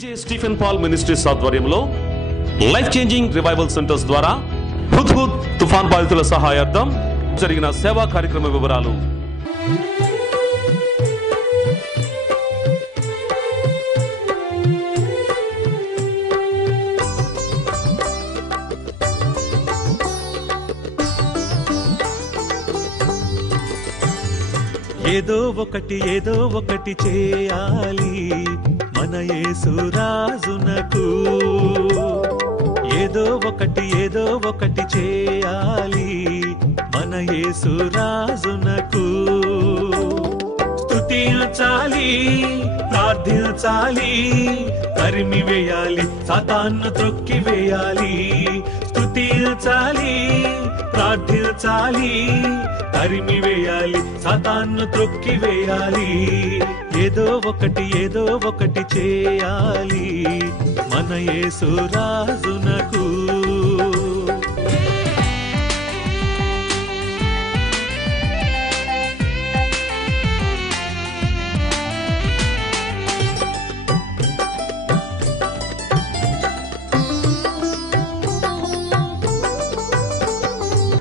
Stephen Paul ministries ఆధ్వర్యంలో life changing revival centres ద్వారా Hudhud తుఫాన్ బాధితుల సహాయార్థం జరిగిన సేవా కార్యక్రమ వివరాలు. ఏదో ఒకటి చేయాలి మన యేసు రాజునకు. ఏదో ఒకటి చేయాలి మన యేసు రాజునకు. స్తుతించాలి, ప్రార్థించాలి, తరిమి వేయాలి, సాతాను త్రొక్కి వేయాలి. స్తుతించాలి, ప్రార్థించాలి, తరిమి వేయాలి, సాతాను త్రొక్కి వేయాలి. ఏదో ఒకటి చేయాలి మన యేసు రాజునకు.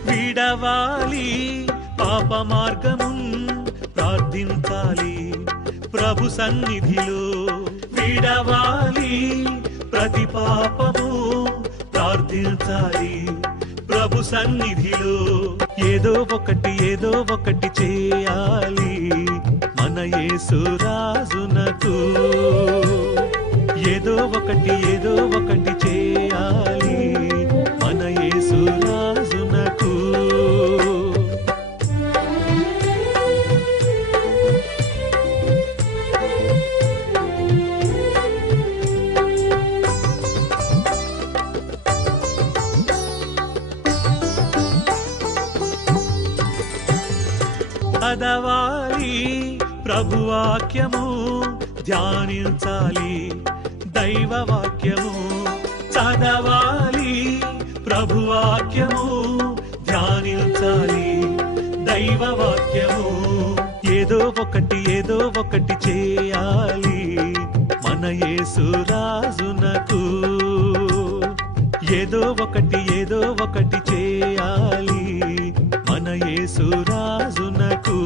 విడవాలి పాప మార్గమున్, ప్రార్థించాలి ప్రభు సన్నిధిలో. విడవాలి ప్రతి పాపము, ప్రార్థించాలి ప్రభు సన్నిధిలో. ఏదో ఒకటి చేయాలి మన యేసు రాజునకు. ఏదో ఒకటి చేయాలి మన యేసు రాజునకు. చదవాలి ప్రభువాక్యము, ధ్యానించాలి దైవ వాక్యము. చదవాలి ప్రభువాక్యము, ధ్యానించాలి దైవ వాక్యము. ఏదో ఒకటి చేయాలి మన యేసు రాజునకు. ఏదో ఒకటి చేయాలి మన యేసు రాజునకు.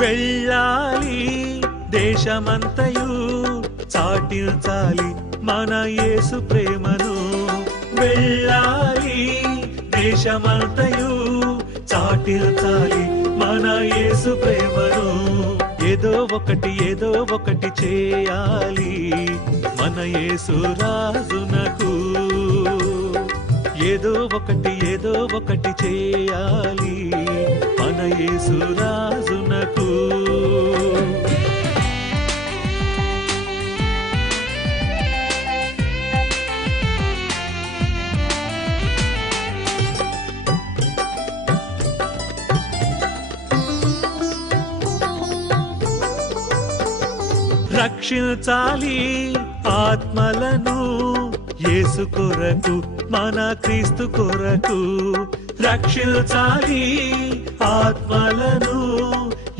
వెళ్ళాలి దేశమంతయు, చాటించాలి మన యేసు ప్రేమను. వెళ్ళాలి దేశమంతయు, చాటించాలి మన యేసు ప్రేమను. ఏదో ఒకటి చేయాలి మన యేసు రాజునకు. ఏదో ఒకటి చేయాలి మన యేసు రాజునకు. రక్షించాలి ఆత్మలను యేసు కొరకు, మన క్రీస్తు కొరకు. రక్షించాలి ఆత్మలను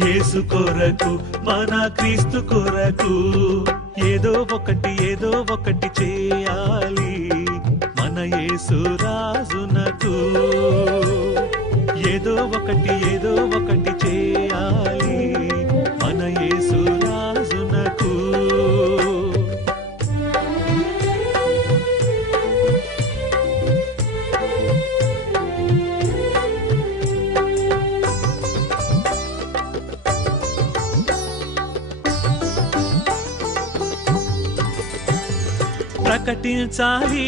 యేసు కొరకు, మన క్రీస్తు కొరకు. ఏదో ఒకటి చేయాలి మన యేసు రాజునకు. ఏదో ఒకటి చేయాలి మన యేసు రాజునకు. ప్రకటించాలి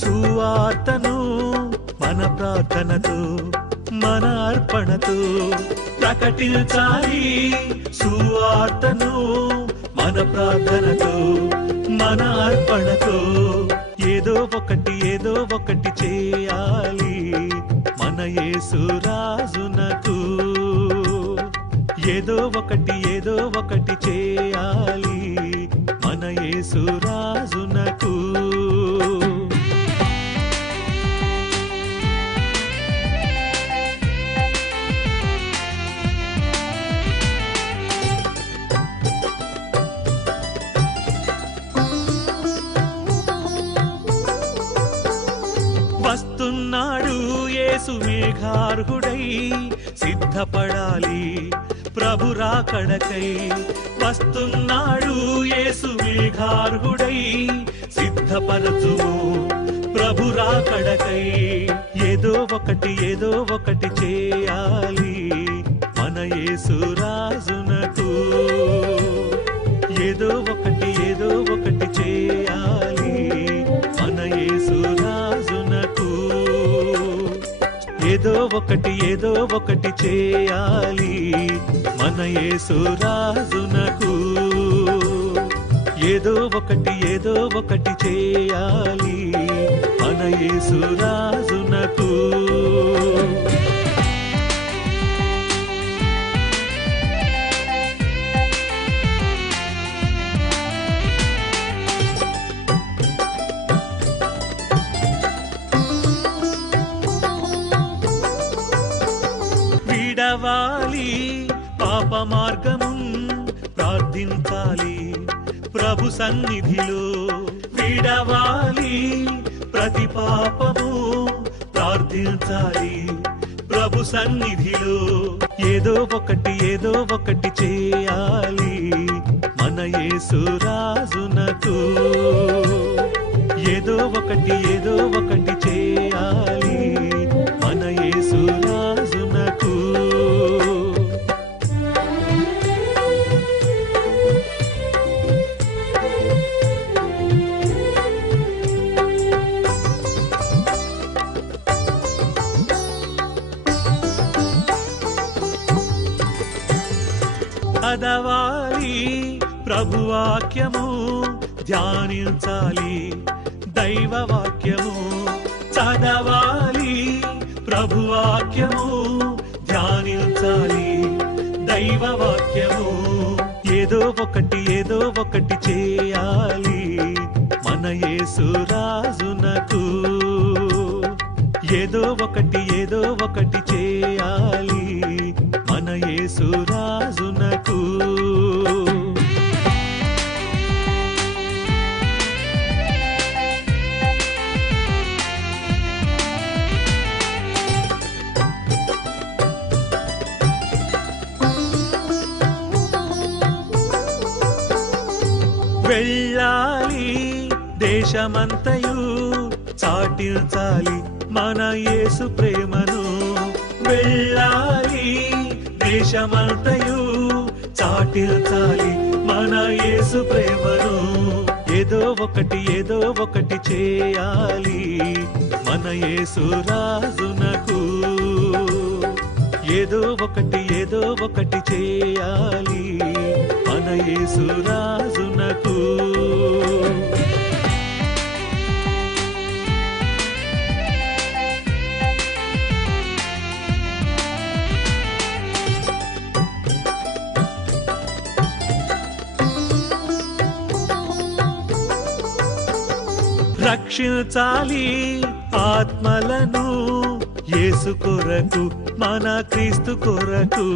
సువార్తను మన ప్రార్థనతో, మన అర్పణతో. ప్రకటించాలి సువార్తను మన ప్రార్థనతో, మన అర్పణతో. ఏదో ఒకటి చేయాలి మన యేసు రాజునకు. ఏదో ఒకటి చేయాలి యేసు మేఘార్హుడై సిద్ధపడాలి ప్రభు రాకడకై వస్తున్నాడు యేసు మేఘార్హుడై సిద్ధపరచుము ప్రభు రాకడకై ఏదో ఒకటి చేయాలి మన యేసు రాజునకు ఏదో ఒకటి చేయాలి మన యేసు రాజునకు ఏదో ఒకటి చేయాలి మన యేసు రాజునకు ఏదో ఒకటి చేయాలి మన యేసు రాజునకు విడవాలి పాప మార్గము ప్రార్థించాలి ప్రభు సన్నిధిలో విడవాలి ప్రతి పాపము ప్రార్థించాలి ప్రభు సన్నిధిలో ఏదో ఒకటి చేయాలి మన యేసు రాజునకు ఏదో ఒకటి చేయాలి మన యేసు రాజునకు చదవాలి ప్రభువాక్యము ధ్యానించాలి దైవ వాక్యము చదవాలి ప్రభువాక్యము ధ్యానించాలి దైవ వాక్యము ఏదో ఒకటి చేయాలి మన యేసు రాజునకు ఏదో ఒకటి చేయాలి మన యేసు రాజునకు వెళ్ళాలి దేశమంతయు చాటించాలి మన యేసు ప్రేమను వెళ్ళాలి దేశమంతయు చాటించాలి మన యేసు ప్రేమను ఏదో ఒకటి చేయాలి మన యేసు రాజునకు ఏదో ఒకటి చేయాలి మన యేసు రాజునకు రక్షించాలి ఆత్మలను యేసు కొరకు మన క్రీస్తు కొరకు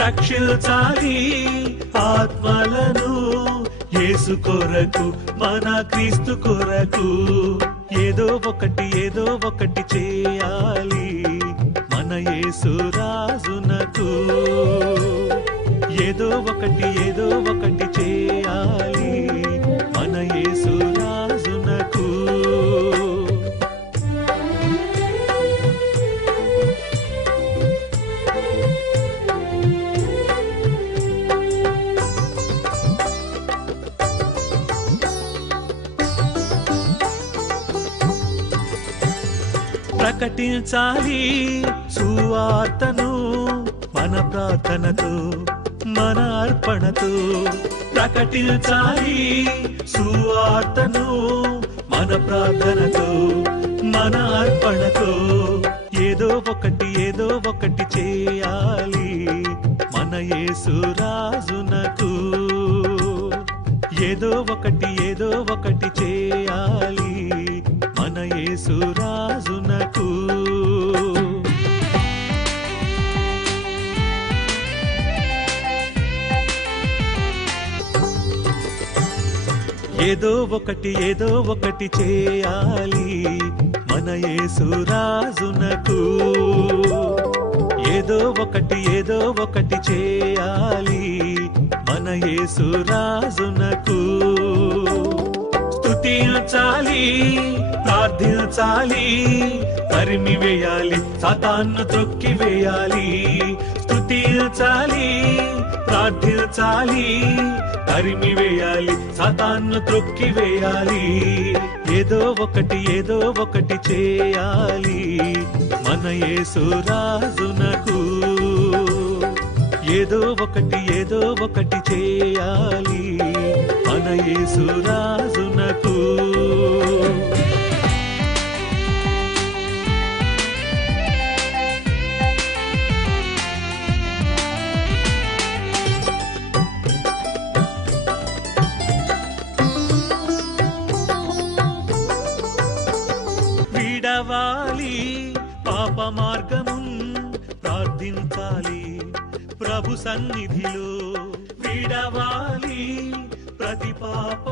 రక్షించాలి ఆత్మలను యేసు కొరకు మన క్రీస్తు కొరకు ఏదో ఒకటి చేయాలి మన యేసు రాజునకు ఏదో ఒకటి చేయాలి మన యేసు రాజునకు ప్రకటించాలి సువార్తను మన ప్రార్థనతో మన అర్పణతో ప్రకటించాలి సువార్తను మన ప్రార్థనతో మన అర్పణతో ఏదో ఒకటి చేయాలి మన యేసు రాజునకు ఏదో ఒకటి చేయాలి మన యేసు రాజునకు ఏదో ఒకటి చేయాలి మన యేసు రాజునకు. ఏదో ఒకటి చేయాలి మన యేసు రాజునకు. స్తుతించాలి, ప్రార్థించాలి, తరిమి వేయాలి, సాతాను త్రొక్కి వేయాలి. స్తుతించాలి, ప్రార్థించాలి, తరిమి వేయాలి, సాతాను త్రొక్కి వేయాలి. ఏదో ఒకటి చేయాలి మన యేసు రాజునకు. ఏదో ఒకటి చేయాలి మన యేసు రాజునకు. విడవాలి పాప మార్గమున్, ప్రార్థించాలి ప్రభు సన్నిధిలో. విడవాలి ప్రతి పాప